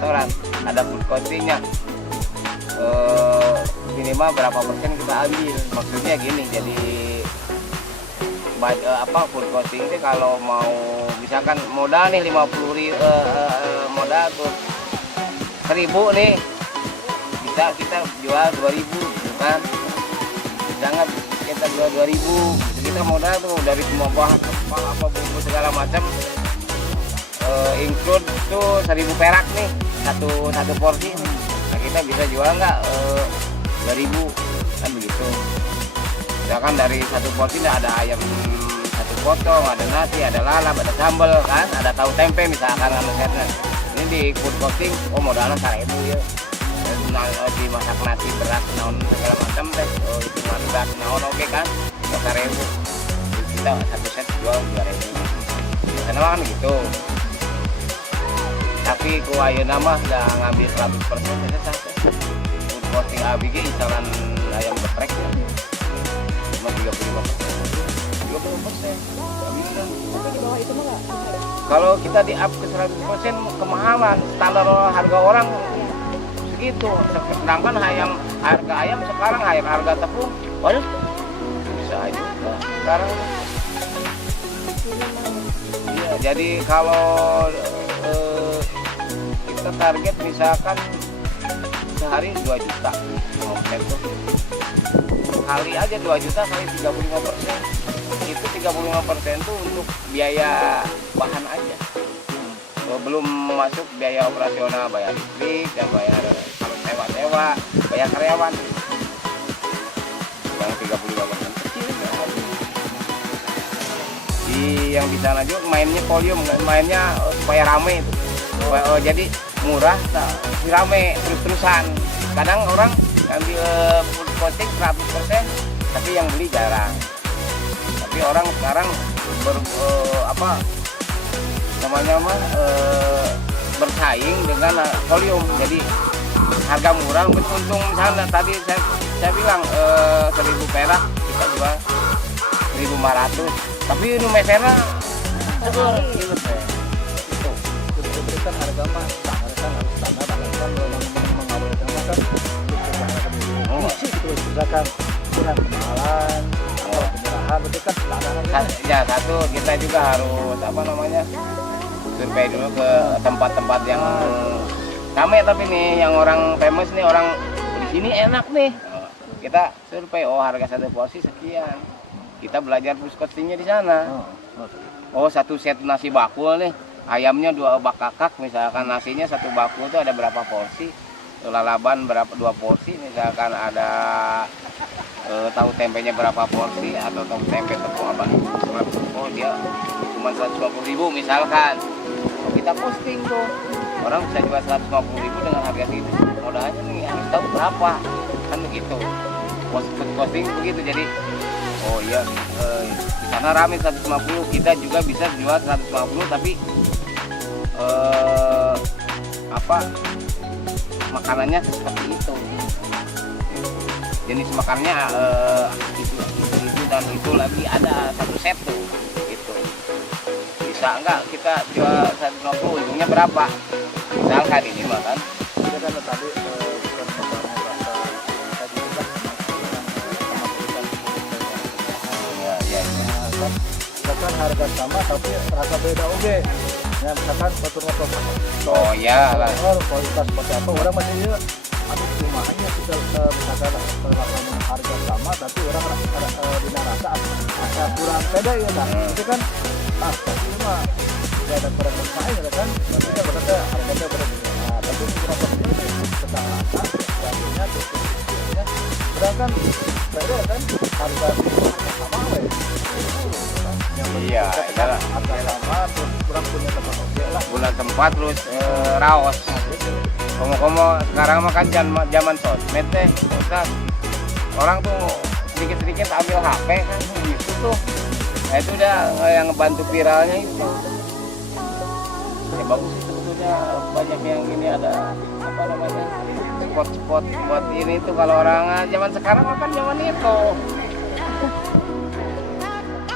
restoran, ada food costingnya. Minimal berapa persen kita ambil, maksudnya gini, jadi food costing itu kalau mau misalkan modal nih 50.000, modal tuh 1.000 nih, bisa kita jual 2.000 gitu kan, jangan kita jual 2.000, kita modal tuh dari semua bahan apa bumbu segala macam, include tuh 1.000 perak nih satu porsi nih. Nah kita bisa jual nggak 2.000 kan begitu. Misalkan dari satu porsi ada ayam satu potong, ada nasi, ada lalap, ada sambal kan, ada tahu tempe misalkan setnya. Ini di food costing, oh modalnya 1.000 ya. Dimasak nasi, beras, naon segala macam teh. Oh itu beras, naon oke kan, 1.000. Kita satu set jual 2.000. Di sana kan gitu. Tapi ku ayeuna mah udah ngambil 100% aja satu. Food costing ABG isalan ayam geprek ya. Cuma 35%. 30% nggak bisa. Tapi di bawah itu mah nggak ada. Kalau kita di up ke 100% kemahalan, standar harga orang segitu. Sedangkan harga ayam sekarang harga tepung, waduh bisa juga sekarang. Iya, jadi kalau kita target misalkan sehari 2 juta omset tuh, kali aja 2 juta kali 35%, itu 35% tuh untuk biaya bahan aja, belum masuk biaya operasional, bayar listrik dan bayar sewa, bayar karyawan. Yang 35% kecil ya. Yang di sana juga mainnya volume, mainnya supaya rame itu. Jadi murah, rame terus-terusan. Kadang orang ngambil food costing 100%, tapi yang beli jarang. Tapi orang sekarang bersaing dengan volume. Jadi harga murah, untung misalnya tadi saya bilang 1.000 perak kita jual 1.500. Tapi ini mesennya gitu teh. Kan harga mah standar kan harus standar, kan mengawalkan kan itu misalkan kurang kemahalan atau penyerahan itu kan standar ya. Satu kita juga harus survei dulu ke tempat-tempat yang rame, tapi nih yang orang famous nih, orang di sini enak nih, kita survei, oh harga satu porsi sekian, kita belajar food costingnya di sana. Oh satu set nasi bakul nih, ayamnya 2 bak kakak, misalkan nasinya 1 bakul itu ada berapa porsi, lalaban berapa 2 porsi, misalkan ada tahu tempenya berapa porsi, atau tahu tempe tepung apa, oh dia cuma 150.000 misalkan. Oh, kita posting tuh, orang bisa jual 150.000 dengan harga segitu, modalnya nih harus tahu berapa, kan begitu. Posting begitu, jadi oh iya di sana rame 150, kita juga bisa jual 150, tapi makanannya seperti itu, jenis makannya itu dan itu lagi ada satu set tuh gitu. Bisa enggak kita jual 150, ujungnya berapa misalkan ini mah kan kita kan tadi bukan membangun rasa tadi kan ya. Misalkan harga sama tapi rasa beda oke. Ya misalkan motor-motor sama. Oh ya lah. Kualitas seperti apa orang masih dia rumahnya kita misalkan harga sama tapi orang dina rasa kurang beda ya kan. Itu kan tapi mah tidak ada permasalahan ya kan. Tapi kan berarti harganya berbeda. Tapi beberapa sedang rasa harganya ya. Sedangkan beda kan harga sama we. Iya, iyalah. Harga sama terus kurang punya tempat oke lah. Bulan tempat terus raos. Komo-komo sekarang mah kan zaman sosmed teh, Ustaz. Orang tuh sedikit-sedikit ambil HP kan gitu tuh. Nah itu udah yang ngebantu viralnya itu. Ya bagus sih sebetulnya, banyak yang ini ada spot-spot buat ini tuh. Kalau orang zaman sekarang mah kan zaman itu